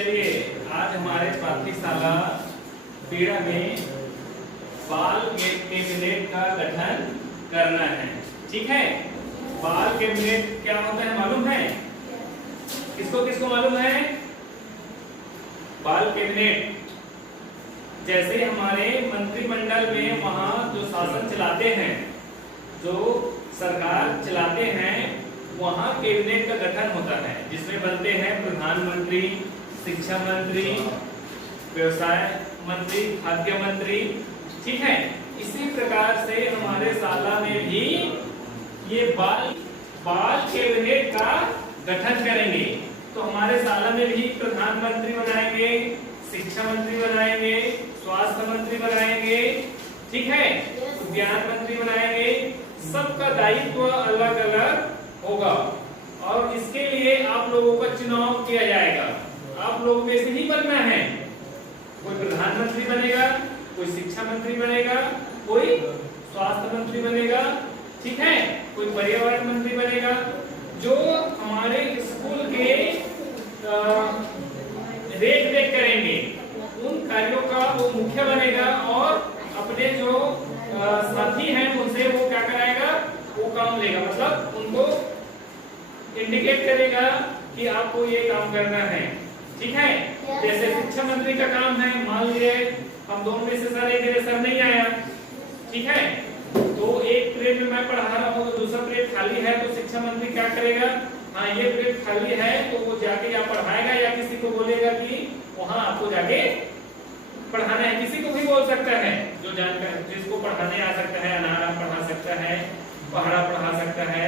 चलिए आज हमारे पाठशाला पीड़ा में बाल कैबिनेट का गठन करना है। ठीक है, बाल कैबिनेट क्या होता है मालूम है? किसको किसको मालूम है? बाल कैबिनेट जैसे हमारे मंत्रिमंडल में वहां जो शासन चलाते हैं, जो सरकार चलाते हैं, वहां कैबिनेट का गठन होता है जिसमें बनते हैं प्रधानमंत्री, शिक्षा मंत्री, व्यवसाय मंत्री, खाद्य मंत्री। ठीक है, इसी प्रकार से हमारे शाला में भी ये बाल कैबिनेट का गठन करेंगे। तो हमारे शाला में भी प्रधानमंत्री बनाएंगे, शिक्षा मंत्री बनाएंगे, स्वास्थ्य मंत्री बनाएंगे, ठीक है, उद्यान मंत्री बनाएंगे। सबका दायित्व अलग अलग होगा और इसके लिए आप लोगों का चुनाव किया जाएगा। आप लोगों में से ही बनना है। कोई प्रधानमंत्री बनेगा, कोई शिक्षा मंत्री बनेगा, कोई स्वास्थ्य मंत्री बनेगा, ठीक है, कोई पर्यावरण मंत्री बनेगा। जो हमारे स्कूल के देख रेख करेंगे उन कार्यों का वो मुख्य बनेगा और अपने जो साथी हैं उनसे वो क्या कराएगा, वो काम लेगा, मतलब उनको इंडिकेट करेगा कि आपको ये काम करना है। ठीक है, जैसे शिक्षा मंत्री का काम है, मान लीजिए हम दोनों में से सर एक सर नहीं आया, ठीक है, तो एक पीरियड में मैं पढ़ा रहा हूँ तो दूसरा पीरियड खाली है, तो शिक्षा मंत्री क्या करेगा, हाँ ये पीरियड खाली है तो वो जाके या पढ़ाएगा या किसी को बोलेगा कि वहां आपको जाके पढ़ाना है। किसी को भी बोल सकता है जो जानकर, जिसको पढ़ाने आ सकता है, अनारा पढ़ा सकता है, पहाड़ा पढ़ा सकता है,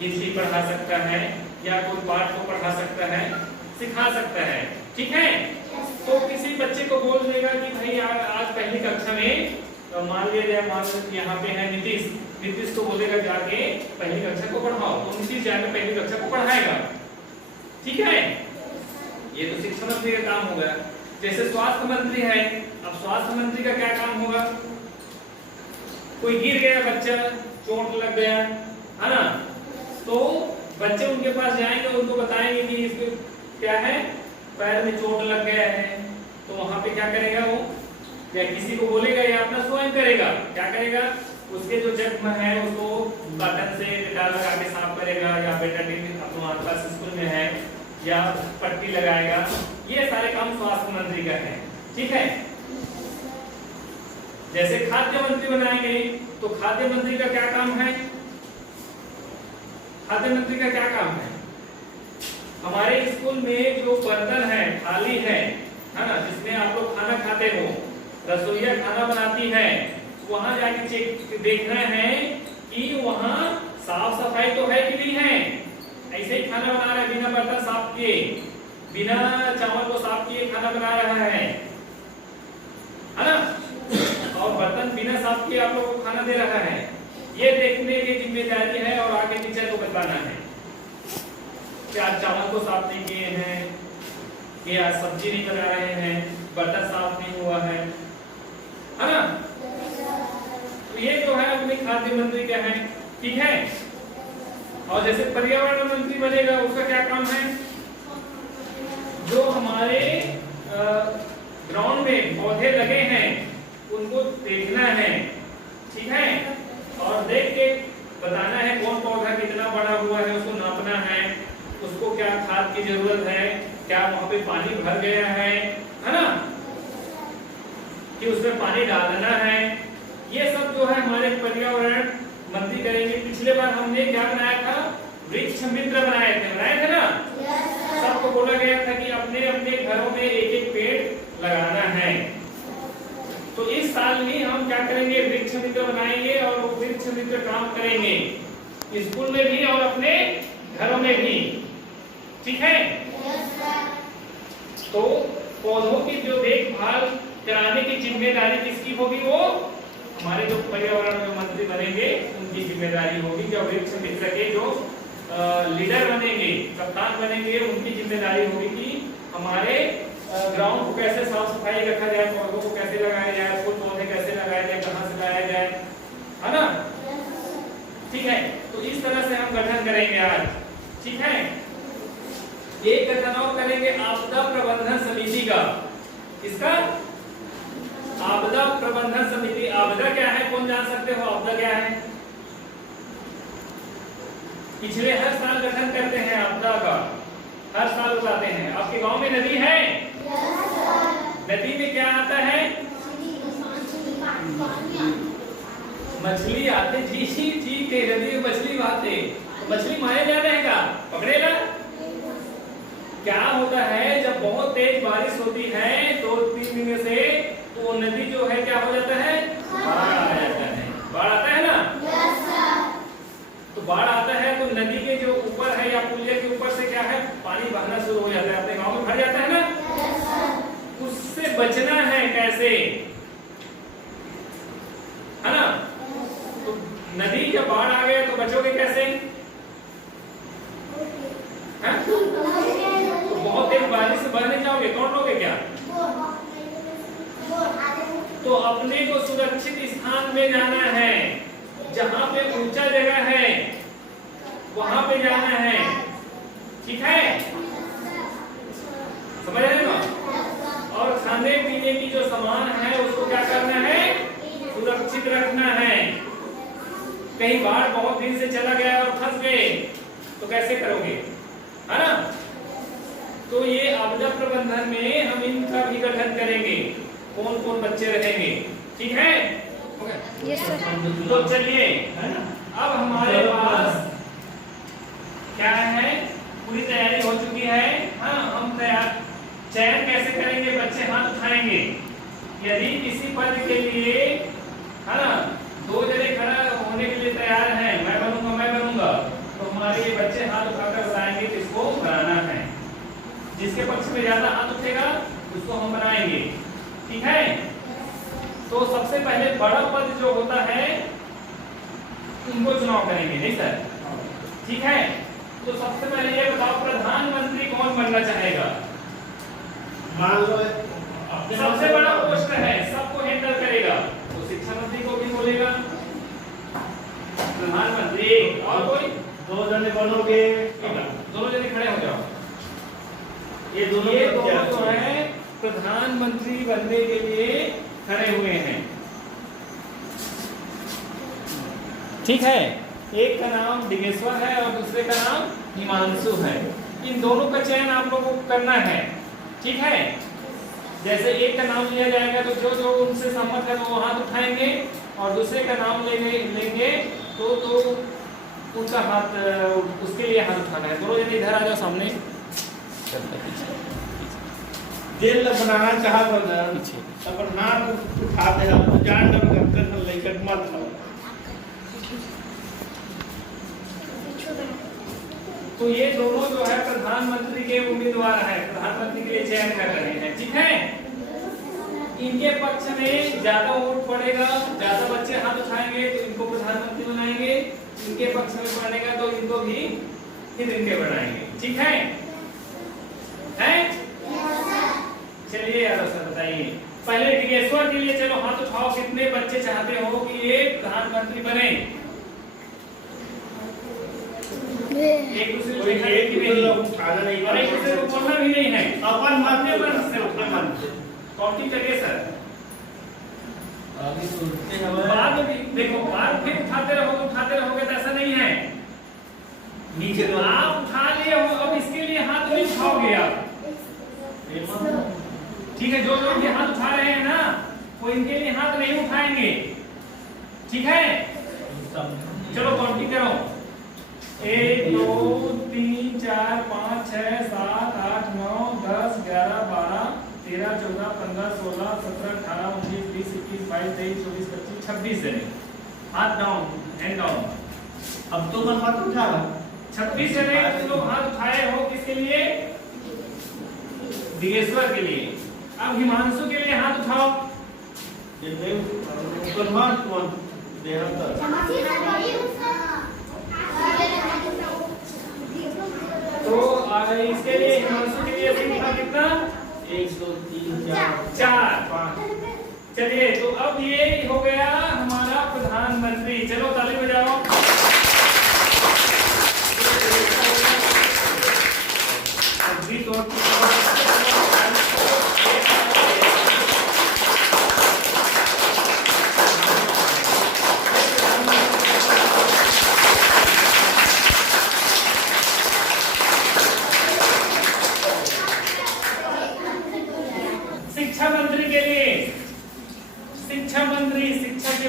हिंदी पढ़ा सकता है, या कोई पाठ को पढ़ा सकता है, सिखा सकता है। ठीक है, तो किसी बच्चे को बोल देगा कि भाई आज पहली कक्षा में मान लिया जाए, यहाँ पे है नीतीश को बोलेगा जाके पहली कक्षा को पढ़ाओ, तो नीतीश जाके पहली कक्षा को पढ़ाएगा। ठीक है, ये तो शिक्षा मंत्री का काम हो गया। जैसे स्वास्थ्य मंत्री है, अब स्वास्थ्य मंत्री का क्या काम होगा? कोई गिर गया बच्चा, चोट लग गया है ना, तो बच्चे उनके पास जाएंगे, उनको बताएंगे कि इसको क्या है, पैर में चोट लग गया है, तो वहां पे क्या करेगा वो, या किसी को बोलेगा या अपना स्वयं करेगा, क्या करेगा, उसके जो जख्म है उसको कॉटन से डेटॉल लगा के साफ करेगा, या बेटाडीन अपने आसपास स्कूल में है, या पट्टी लगाएगा। ये सारे काम स्वास्थ्य मंत्री का है। ठीक है, जैसे खाद्य मंत्री बनाएंगे तो खाद्य मंत्री का क्या काम है? खाद्य मंत्री का क्या काम है? हमारे स्कूल में जो बर्तन है, थाली है ना, जिसमें आप लोग खाना खाते हो, रसोइया खाना बनाती है, वहां जाके चेक देखना है कि वहां साफ सफाई तो है कि नहीं है। ऐसे ही खाना बना रहा है बिना बर्तन साफ किए, बिना चावल को साफ किए खाना बना रहा है ना, और बर्तन बिना साफ किए आप लोगों को खाना दे रहा है। ये देखने की जिम्मेदारी है और आगे टीचर को बताना है कि आज चावल को साफ नहीं किए हैं, कि आज सब्जी नहीं बना रहे हैं, बर्तन साफ नहीं हुआ है ना। तो ये तो है अपने खाद्य मंत्री क्या है। ठीक है, और जैसे पर्यावरण मंत्री बनेगा उसका क्या काम है? जो हमारे ग्राउंड में पौधे लगे हैं उनको देखना है, ठीक है, और देख के बताना है कौन पौधा कितना बड़ा हुआ है, उसको नापना है, उसको क्या खाद की जरूरत है, क्या वहां पे पानी भर गया है ना, कि उसमें पानी डालना है। ये सब जो है हमारे पर्यावरण मंत्री करेंगे। पिछले बार हमने क्या बनाया था? वृक्ष मित्र बनाए थे ना। सबको बोला गया था कि अपने अपने घरों में एक एक पेड़ लगाना है। तो इस साल भी हम क्या करेंगे? वृक्ष मित्र बनाएंगे और वो वृक्ष मित्र काम करेंगे स्कूल में भी और अपने घरों में भी। ठीक है, तो पौधों की जो देखभाल कराने की जिम्मेदारी किसकी होगी? वो हमारे जो पर्यावरण मंत्री बनेंगे उनकी जिम्मेदारी होगी। जो वृक्ष मित्र के जो लीडर बनेंगे, कप्तान बनेंगे, उनकी जिम्मेदारी होगी कि हमारे ग्राउंड को कैसे साफ सफाई रखा जाए, पौधों को कैसे लगाया जाए, फूल पौधे कैसे लगाए जाए, कहाँ से लाया जाए, है ना। ठीक है, तो इस तरह से हम गठन करेंगे आज। ठीक है, एक गठन और करेंगे आपदा प्रबंधन समिति। का, इसका आपदा प्रबंधन समिति। आपदा क्या है, कौन जान सकते हो आपदा क्या है? पिछले हर साल गठन करते हैं आपदा का, हर साल उठाते हैं। आपके गांव में नदी है? नदी में क्या आता है? मछली आते। जी ठीक है, नदी में मछली आते, मछली मारे जा रहेगा, पकड़ेगा। क्या होता है, जब बहुत तेज बारिश होती है 2-3 दिन से, तो वो नदी जो है क्या हो जाता है, बाढ़ आ जाता है। बाढ़ आता है ना? तो बाढ़ आता है तो नदी के जो ऊपर है या पुलिया के ऊपर से क्या है, पानी बहना शुरू हो जाता है, अपने गांव में भर जाता है ना। उससे बचना है कैसे, है ना? तो नदी जब बाढ़ आ गए तो बचोगे कैसे? तो बहुत तेज बारिश से बहने जाओगे, कौन लोगे क्या? तो अपने को सुरक्षित स्थान में जाना है, जहां पे ऊंचा जगह है वहां पे जाना है, ठीक है? समझ रहे हो? और खाने पीने की जो सामान है उसको क्या करना है, सुरक्षित रखना है। कहीं बाढ़ बहुत दिन से चला गया और फंस गए तो कैसे करोगे, है ना? तो ये आपदा प्रबंधन में हम इनका भी गठन करेंगे, कौन कौन बच्चे रहेंगे, ठीक है? Yes sir. तो चलिए अब हमारे पास क्या है, पूरी तैयारी हो चुकी है। हाँ, हम तैयार, चयन कैसे करेंगे, बच्चे हाथ उठाएंगे। यदि किसी पद के लिए, है ना, 2 जने खड़ा होने के लिए तैयार हैं, मैं बनूंगा, तो हमारे ये बच्चे हाथ उठाकर बताएंगे किसको बनाना है। जिसके पक्ष में ज्यादा हाथ उठेगा उसको हम बनाएंगे, ठीक है? तो सबसे पहले बड़ा पद जो होता है उनको चुनाव करेंगे, नहीं सर? ठीक है। तो सबसे पहले ये बताओ, प्रधानमंत्री कौन बनना चाहेगा? मान लो सबसे बड़ा पोस्ट है, सबको हैंडल करेगा, तो शिक्षा मंत्री को भी बोलेगा प्रधानमंत्री। और कोई? 2 जने बनोगे, दोनों जने खड़े हो जाओ। ये दोनों जो है प्रधानमंत्री बनने के लिए खड़े हुए हैं, ठीक है? एक का नाम डिगेश्वर है और दूसरे का नाम हिमांशु है। इन दोनों का चयन आप लोगों को करना है, ठीक है? जैसे एक का नाम लिया जाएगा तो जो जो उनसे सहमत है वो हाथ उठाएंगे, और दूसरे का नाम लेंगे तो उनका हाथ, उसके लिए हाथ उठाना है। दोनों जने इधर आ जाओ सामने। जेल बनाना चाहा अपन हाथ उठाते हैं, जान डर करते लेकर मत हो। तो ये दोनों जो है प्रधानमंत्री के उम्मीदवार है, प्रधानमंत्री के लिए चयन कर रहे हैं, ठीक है? इनके पक्ष में ज्यादा वोट पड़ेगा, ज्यादा बच्चे हाथ उठाएंगे तो इनको प्रधानमंत्री बनाएंगे, इनके पक्ष में पड़ेगा तो इनको भी फिर इनके बनाएंगे, ठीक है? चलिए यादव सर बताइए, पहले डिगेश्वर के लिए चलो हाथ उठाओ, कितने बच्चे चाहते हो कि ये प्रधानमंत्री बने? एक दूसरे को उठाना नहीं, और एक दूसरे को बोलना भी नहीं है, अपन अपने मन से उठने मन से काउंटिंग करिए सर। अभी सुनते हैं बाद में देखो, बार फिर उठाते रहोगे तो ऐसा नहीं है। नीचे तो आप उठा लिए हो, अब इसके लिए हाथ नहीं उठाओगे आप, ठीक है? जो लोग ये हाथ उठा रहे हैं ना, वो इनके लिए हाथ नहीं उठाएंगे, ठीक है? चलो काउंटिंग करो, 1 2 3 4 5 6 7 8 9 10 11 12 13 14 15 16 17 18 19 20 21 22 23 24 25 26 जने हाथ डाउन, हैंड डाउन। अब तो मन हाथ उठा 26 जने तुम लोग हाथ उठाए हो, किसके लिए? दिगेश्वर के लिए। अब हिमांशु के लिए हाथ उठाओ। तो इसके लिए हिमांशु के लिए सीट था कितना? 1 2 3 4 5। चलिए, तो अब ये हो गया हमारा प्रधानमंत्री। चलो ताली बजाओ। अभी तो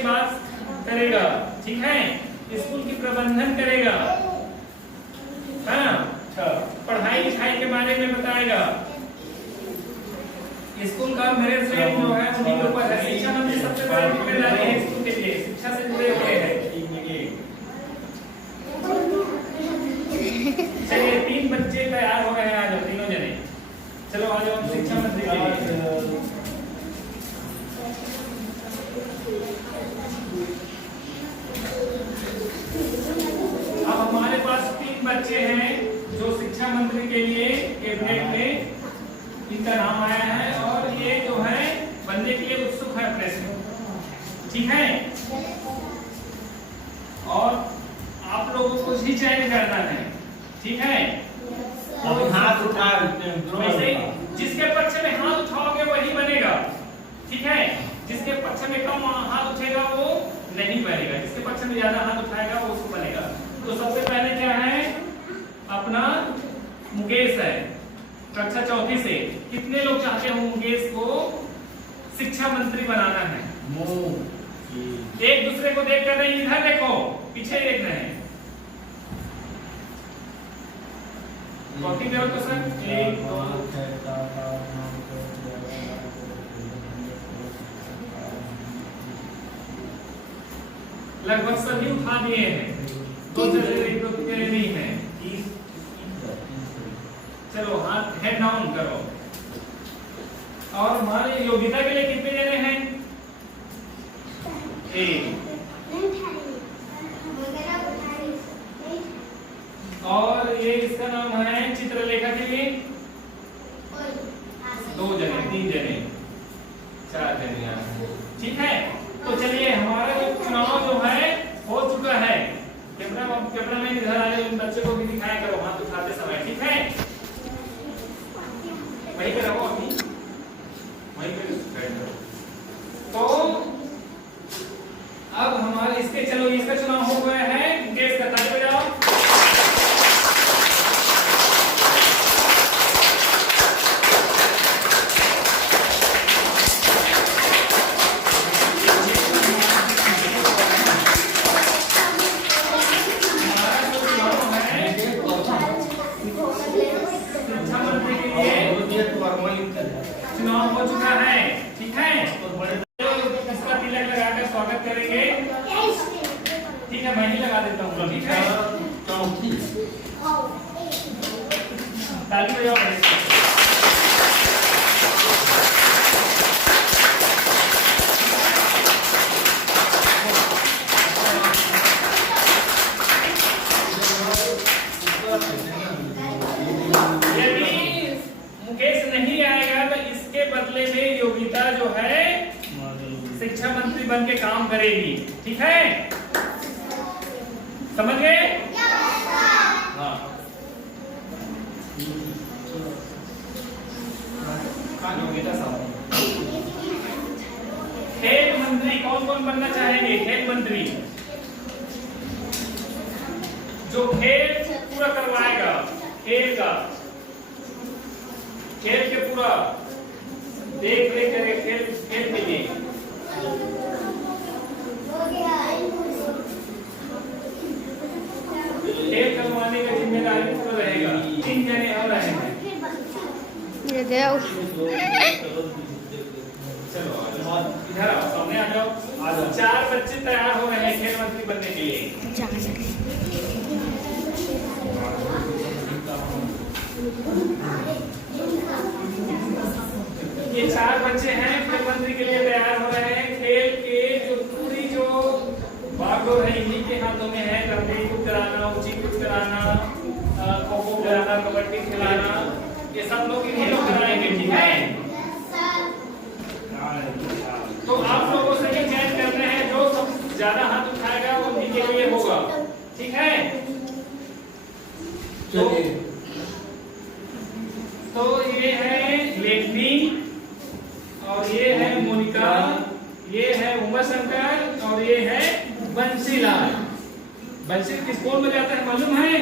बात करेगा, ठीक है, स्कूल की प्रबंधन करेगा, हाँ, पढ़ाई लिखाई के बारे में बताएगा, स्कूल का मैनेजमेंट जो है उन्हीं के ऊपर है। शिक्षा मंत्री सबसे बड़ी जिम्मेदारी है स्कूल के लिए, शिक्षा से जुड़े हुए हैं। चलिए 3 बच्चे तैयार हो गए हैं, आ जाओ तीनों जने, चलो आ जाओ शिक्षा मंत्री के लिए। अब हमारे पास 3 बच्चे हैं जो शिक्षा मंत्री के लिए कैबिनेट में इनका नाम आया है और ये जो है बनने के लिए उत्सुक है प्रेसिडेंट, ठीक है। और आप लोगों को ही चयन करना है, ठीक है। और हाथ उठा वैसे जिसके पक्ष में हाथ उठाओगे वही बनेगा, ठीक है। जिसके पक्ष में कम हाथ उठेगा वो नहीं बनेगा, जिसके पक्ष में ज्यादा हाथ उठाएगा वो उसको बनेगा। तो सबसे पहले क्या है, अपना मुकेश है, कक्षा 4 से। कितने लोग चाहते हो मुकेश को शिक्षा मंत्री बनाना है? एक दूसरे को देख कर नहीं, इधर देखो, पीछे देखना है। कॉपी करो तो सर, 1 2 लगभग सभी उठा दिए हैं, 2 चले नहीं है। चलो हाथ हेड डाउन करो। और हमारे योग्यता के लिए कितने जने हैं? 1। और ये इसका नाम है चित्रलेखा के लिए 2 जने, 3 जने, 4 जने, ठीक है। तो चलिए हमारा चुनाव जो है हो चुका है। कैमरा में इधर आ जाओ, इन बच्चों को भी दिखाया करो हाथ उठाते समय, ठीक है। वहीं पे रहो, अभी वहीं पे बैठ जाओ। तो अब हमारे इसके, चलो इसका चुनाव हो गया है, मुकेश का ताली बजाओ। चुनाव हो चुका है, ठीक है। इसका तिलक लगाकर स्वागत करेंगे, ठीक है। मैं ही लगा देता हूँ, ठीक है। ताली बजाओ। बदले में योग्यता जो है शिक्षा मंत्री बन के काम करेगी, ठीक है। समझ गए? हाँ। योग्यता सब। खेल मंत्री कौन कौन बनना चाहेंगे? खेल मंत्री जो खेल पूरा करवाएगा, खेल का, खेल के पूरा देख रेख करें, खेल के लिए। खेल करवाने का जिम्मेदारी पूरा रहेगा। 3 जने और रहेंगे। चलो इधर आओ, सामने आ जाओ। 4 बच्चे तैयार हो रहे हैं खेल मंत्री बनने के लिए। ये 4 बच्चे हैं खेल मंत्री के लिए तैयार हो रहे हैं। खेल के जो पूरी जो बागडोर है इन्हीं के हाथों में है। लंबी कूद कराना, ऊंची कूद कराना, खो-खो कराना, कबड्डी खिलाना, ये सब लोग इन्हीं लोग कराएंगे, ठीक है। तो आप लोगों से ये चयन करना है, जो सब ज्यादा हाथ उठाएगा वो उन्हीं के लिए होगा, ठीक है। तो ये है लेखनी और ये है मोनिका, ये है उमा शंकर और ये है बंसीलाल। बंसी किस स्कूल में जाता है मालूम है?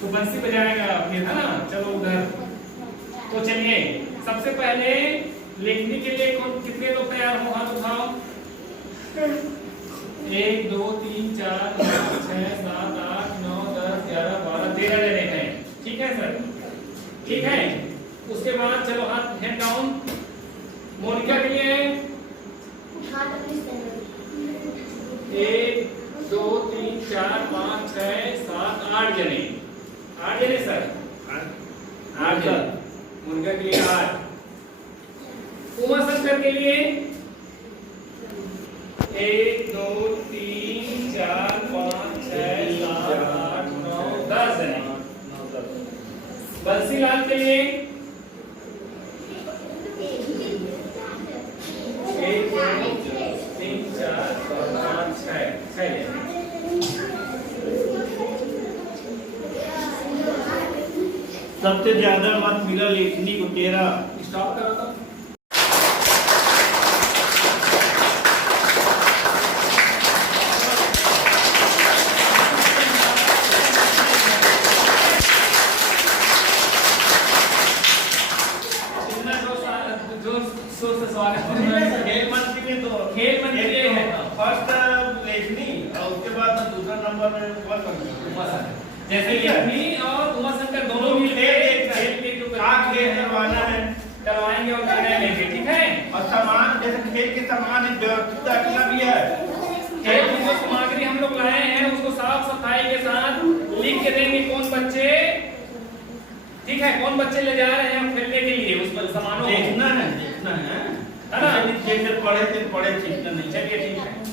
तो बंसी बजाएगा फिर, है ना। चलो उधर। तो चलिए सबसे पहले लिखने के लिए कितने लोग तैयार हो? हाथ उठाओ। 1 2 3 4 5 6 7 8 9 10 11 12 13 जने हैं। ठीक है सर, ठीक है। उसके बाद चलो हाथ हेड डाउन। मोनिका के लिए 1 2 3 4 5 6 7 8 जने। 8 जने सर, 8 जने। मोनिका के लिए 8। उमा शंकर के लिए 1 2 3 4 5 6 7 8 9 10 जने। बंसीलाल के लिए 1 2 3 4 5 6 जने। सबसे ज्यादा मत मिला लेखनी को 13। स्टॉप करो तो। खेल मंत्री में तो खेल मंत्री है फर्स्ट लेखनी और उसके बाद दूसरा नंबर में उमा शंकर। जैसे लेखनी और उमा शंकर दोनों मिलकर खेल के जो खेल करवाना है करवाएंगे और निर्णय लेंगे। ठीक है। और सामान जैसे खेल के सामान व्यवस्थित रखना भी है। खेल की जो सामग्री हम लोग लाए हैं उसको साफ सफाई के साथ लिख के देंगे कौन बच्चे, ठीक है, कौन बच्चे ले जा रहे हैं खेलने के लिए उस सामानों को देखना है ना। है ना। पढ़े थे नहीं। चलिए ठीक है।